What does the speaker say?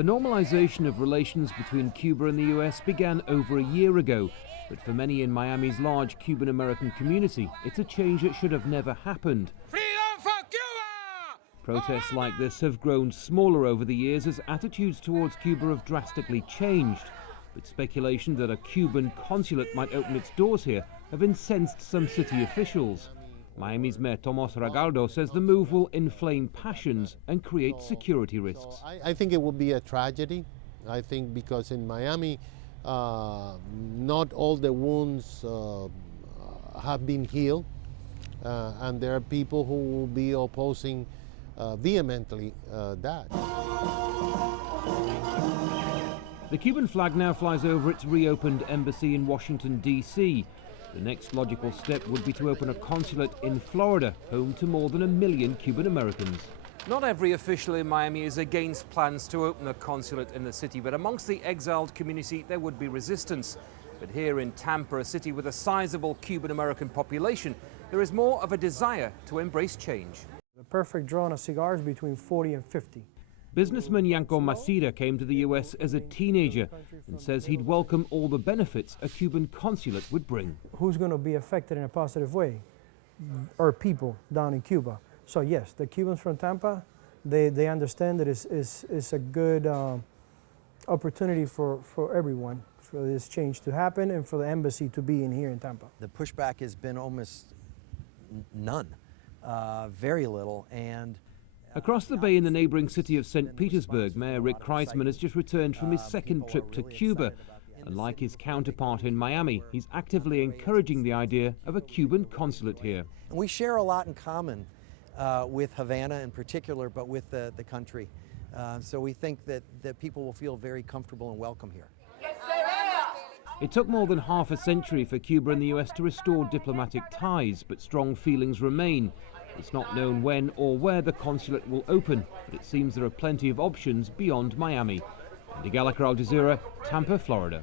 The normalization of relations between Cuba and the US began over a year ago, but for many in Miami's large Cuban-American community, it's a change that should have never happened. Freedom for Cuba! Protests like this have grown smaller over the years as attitudes towards Cuba have drastically changed. But speculation that a Cuban consulate might open its doors here have incensed some city officials. Miami's Mayor Tomas Ragaldo says the move will inflame passions and create security risks. I think it will be a tragedy. I think because in Miami, not all the wounds have been healed, and there are people who will be opposing vehemently that. The Cuban flag now flies over its reopened embassy in Washington, D.C. The next logical step would be to open a consulate in Florida, home to more than 1 million Cuban Americans. Not every official in Miami is against plans to open a consulate in the city, but amongst the exiled community there would be resistance. But here in Tampa, a city with a sizable Cuban American population, there is more of a desire to embrace change. The perfect draw on a cigar is between 40 and 50. Businessman Yanko Macida came to the US as a teenager and says he'd welcome all the benefits a Cuban consulate would bring. Who's going to be affected in a positive way? Our people down in Cuba. So yes, the Cubans from Tampa, they understand that it's a good opportunity for everyone, for this change to happen and for the embassy to be in here in Tampa. The pushback has been almost none, very little, and across the bay in the neighboring city of St. Petersburg, Mayor Rick Kreisman has just returned from his second trip to Cuba. And like his counterpart in Miami, he's actively encouraging the idea of a Cuban consulate here. And we share a lot in common with Havana in particular, but with the country. So we think that people will feel very comfortable and welcome here. It took more than half a century for Cuba and the US to restore diplomatic ties, but strong feelings remain. It's not known when or where the consulate will open, but it seems there are plenty of options beyond Miami. Andy Gallagher, Al Jazeera, Tampa, Florida.